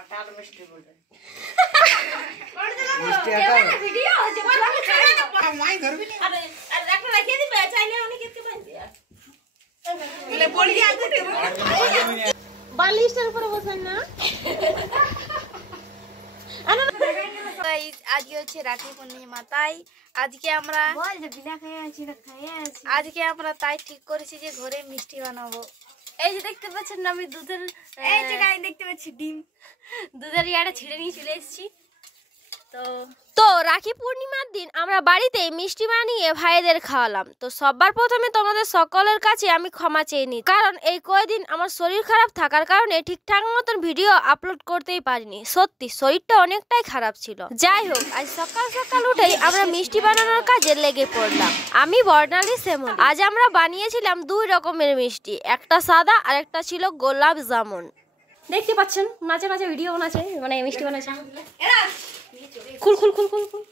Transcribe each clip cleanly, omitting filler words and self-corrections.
আটার মিষ্টি বলে মিষ্টি আটা ভিডিও আছে মাই ধরবি না আরে একটা রাখিয়ে দিবে চাইলে অনেক খেতে পারবি বলে বলি আগে বালিশের উপরে বসেন না আজকে হচ্ছে রাখি পূর্ণিমা, তাই আজকে আমরা তাই ঠিক করেছি যে ঘরে মিষ্টি বানাবো। এই যে দেখতে পাচ্ছেন আমি দুধের এই যে গায়ে দেখতে পাচ্ছি ডিম, দুধের ইয়াটা ছিঁড়ে নিয়ে চলে এসেছি। তো রাখি পূর্ণিমার দিন আমরা বাড়িতে মিষ্টি বানিয়ে ভাইদের খাওয়ালাম। তো সবার প্রথমে তোমাদের সকলের কাছে আমি ক্ষমা চেয়ে নিই, কারণ এই কয়েকদিন আমার শরীর খারাপ থাকার কারণে ঠিকঠাক মতন ভিডিও আপলোড করতেই পারিনি। সত্যি শরীরটা অনেকটাই খারাপ ছিল। যাই হোক, আজ সকাল সকাল উঠেই আমরা মিষ্টি বানানোর কাজে লেগে পড়লাম। আমি বর্ণালী সেমন। আজ আমরা বানিয়েছিলাম 2 রকমের মিষ্টি, একটা সাদা আর একটা ছিল গোলাপ জামুন। দেখতে পাচ্ছেন নাচে নাচে ভিডিও বানাচ্ছে, মানে মিষ্টি বানাচ্ছে। খুল খুল খুল খুল খুল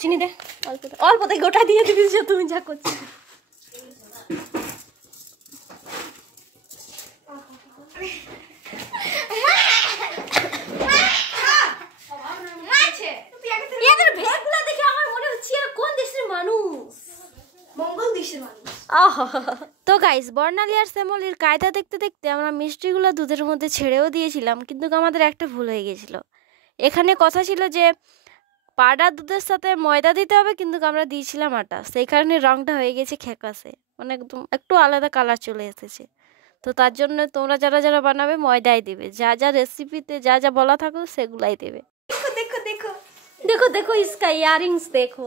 চিনি দে অল্পতে গোটা দিয়ে দিবি যে তুমি যা করছো। এদের ভেগগুলো দেখে আমার মনে হচ্ছে এরা কোন দেশের মানুষ, মঙ্গল দেশের মানুষ। তো গাইস, বর্ণালী আর শ্যামলির কায়দা দেখতে দেখতে আমরা মিষ্টিগুলো দুধের মধ্যে ছেড়েও দিয়েছিলাম, কিন্তু আমাদের একটা ভুল হয়ে গেছিল। এখানে কথা ছিল যে পাউডার দুধের সাথে ময়দা দিতে হবে, কিন্তু আমরা দিয়েছিলাম আটা, সেই কারণে রংটা হয়ে গেছে খেকাসে, মানে একদম একটু আলাদা কালার চলে এসেছে। তো তার জন্য তোমরা যারা যারা বানাবে ময়দাই দেবে, যা যা রেসিপিতে যা যা বলা থাকো সেগুলাই দেবে। देखो देखो देखो देखो देखो इसका इयररिंग्स देखो,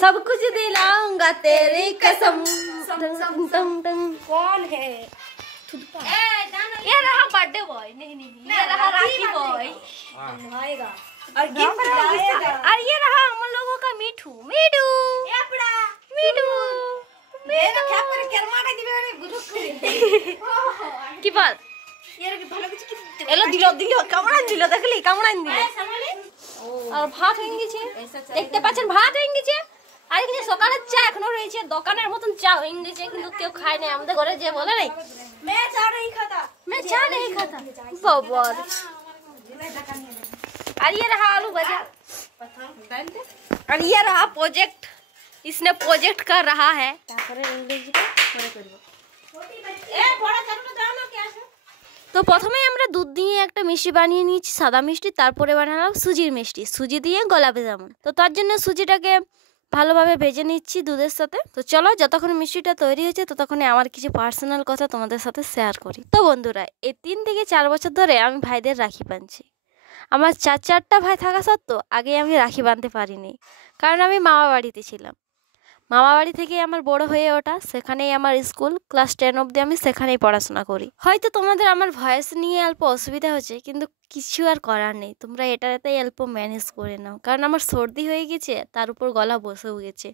सब कुछ दिलाऊंगा तेरी कसम। कौन है? ये रहा बर्थडे बॉय, नहीं नहीं ये रहा राखी बॉय, और गिफ्ट लाएगा। और ये रहा हम लोगों का मिठू मिठू मिठू मेरा क्या करे करमाटा दिबे रे गुरुक की बात এলো দিল দিল কামড়ান দিল, দেখলি কামড়ান দিল। আর ভাত হয়ে গেছে, দেখতে পাচ্ছেন ভাত হয়ে গেছে। আর কিছু সকালের চা এখনো রয়েছে, দোকানের মতন চা হয়ে গেছে, কিন্তু কেউ খায় না। আমাদের ঘরে যে বলে নাই मैं चाय नहीं खाता बबर। और ये रहा आलू भजा, और ये रहा प्रोजेक्ट, इसने प्रोजेक्ट कर रहा है। তো প্রথমে আমরা দুধ দিয়ে একটা মিষ্টি বানিয়ে নিয়েছি, সাদা মিষ্টি, তারপরে বানালাম সুজির মিষ্টি, সুজি দিয়ে গোলাপ জামুন। তো তার জন্য সুজিটাকে ভালোভাবে ভেজে নিচ্ছি দুধের সাথে। তো চলো, যতক্ষণ মিষ্টিটা তৈরি হয়েছে ততক্ষণে আমার কিছু পার্সোনাল কথা তোমাদের সাথে শেয়ার করি। তো বন্ধুরা, এই 3 থেকে 4 বছর ধরে আমি ভাইদের রাখি বাঁধছি। আমার 4টা ভাই থাকা সত্ত্বেও আগে আমি রাখি বাঁধতে পারিনি, কারণ আমি মামা বাড়িতে ছিলাম। মামা বাড়ি থেকে আমার বড় হয়ে ওঠা, সেখানেই আমার স্কুল, ক্লাস 10 অবধি আমি সেখানেই পড়াশোনা করি। হয়তো তোমাদের আমার ভয়েস নিয়ে অল্প অসুবিধা হচ্ছে, কিন্তু কিছু আর করার নেই, তোমরা এটাতেই অল্প ম্যানেজ করে নাও, কারণ আমার সর্দি হয়ে গেছে, তার উপর গলা বসেও গেছে।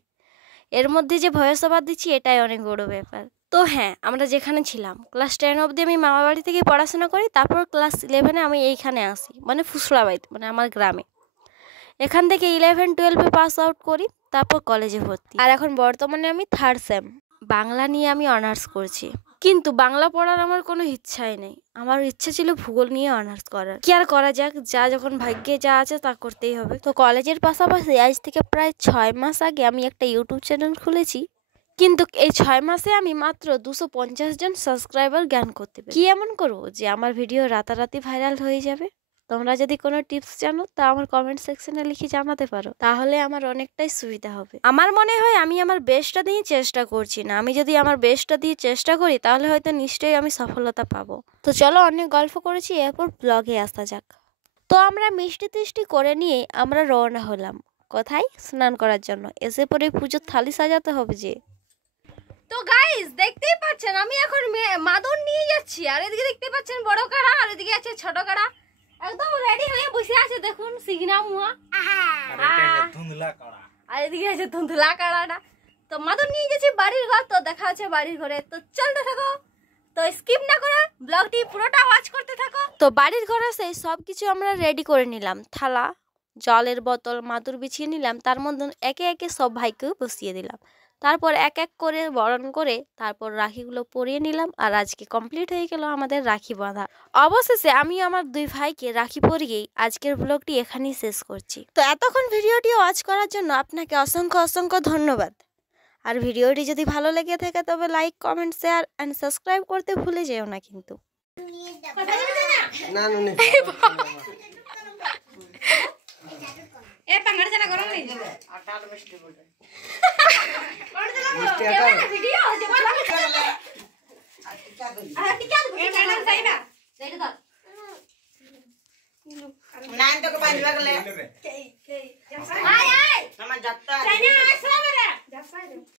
এর মধ্যে যে ভয়েস ওভার দিচ্ছি এটাই অনেক বড় ব্যাপার। তো হ্যাঁ, আমরা যেখানে ছিলাম ক্লাস 10 অবধি আমি মামা বাড়ি থেকে পড়াশোনা করি, তারপর ক্লাস 11-এ আমি এইখানে আসি, মানে ফুসড়াবাড়িতে, মানে আমার গ্রামে। এখান থেকে 11-12-এ পাস আউট করি, তারপর কলেজে ভর্তি। আর এখন বর্তমানে আমি 3rd সেম, বাংলা নিয়ে আমি অনার্স করছি। কিন্তু বাংলা পড়ার আমার কোনো ইচ্ছাই নেই, আমার ইচ্ছা ছিল ভূগোল নিয়ে অনার্স করার। কি আর করা যাক, যা যখন ভাগ্যে যা আছে তা করতেই হবে। তো কলেজের পাশাপাশি আজ থেকে প্রায় 6 মাস আগে আমি একটা ইউটিউব চ্যানেল খুলেছি, কিন্তু এই 6 মাসে আমি মাত্র 250 জন সাবস্ক্রাইবার জ্ঞান করতে পারি। কি এমন করবো যে আমার ভিডিও রাতারাতি ভাইরাল হয়ে যাবে? তোমরা যদি কোনো টিপস জানো তা আমার কমেন্ট সেকশনে লিখে জানাতে পারো, তাহলে আমার অনেকটাই সুবিধা হবে। আমার মনে হয় আমি আমার বেস্টটা দিয়ে চেষ্টা করছি না, আমি যদি আমার বেস্টটা দিয়ে চেষ্টা করি তাহলে হয়তো নিশ্চয়ই আমি সফলতা পাবো। তো চলো, অনেক গল্প করেছি, এরপর ব্লগে আসা যাক। তো আমরা মিষ্টি টিষ্টি করে নিয়ে আমরা রওনা হলাম কোথায়? স্নান করার জন্য। এসে পরে পুজোর থালি সাজাতে হবে যে। তো গাইস, দেখতেই পাচ্ছেন আমি এখন মাদুর নিয়ে যাচ্ছি, আর এদিকে দেখতে পাচ্ছেন বড় কাড়া, আর এদিকে আছে ছোট কাড়া, একদম রেডি হয়ে বসে আছে। দেখুন সিগনা মুয়া, আর এদিকে আছে ধুন্দুলা কাড়াটা। তো মাদুর নিয়ে যাচ্ছি বাড়ির ঘর, তো দেখা আছে বাড়ির ঘরে। তো চলতে থাকো, তো স্কিপ না করে ব্লগটি পুরোটা ওয়াচ করতে থাকো। তো বাড়ির ঘরে সেই সব কিছু আমরা রেডি করে নিলাম, থালা, জলের বোতল, মাদুর বিছিয়ে নিলাম, তার মধ্যে একে একে সব ভাইকেও বসিয়ে দিলাম। তারপর এক এক করে বরণ করে তারপর রাখিগুলো পরিয়ে নিলাম। আর আজকে কমপ্লিট হয়ে গেল আমাদের রাখি বাঁধা। অবশেষে আমি আমার 2 ভাইকে রাখি পরিয়েই আজকের ব্লগটি এখানেই শেষ করছি। তো এতক্ষণ ভিডিওটি ওয়াচ করার জন্য আপনাকে অসংখ্য অসংখ্য ধন্যবাদ। আর ভিডিওটি যদি ভালো লেগে থাকে তবে like, comment, share and subscribe করতে ভুলে যেও না কিন্তু। না না এ পাঙ্গাড় জানা গরম নেই আটা আর মিষ্টি বলতে মিষ্টি আটা ভিডিও আছে বল আর টিকা করি আর টিকা এ ম্যাডাম চাইবা দেখে দাও নান তো কে বাঁধবা গলে আয় আয় আমার যাত্রা চাইনা আসলা রে যাসাই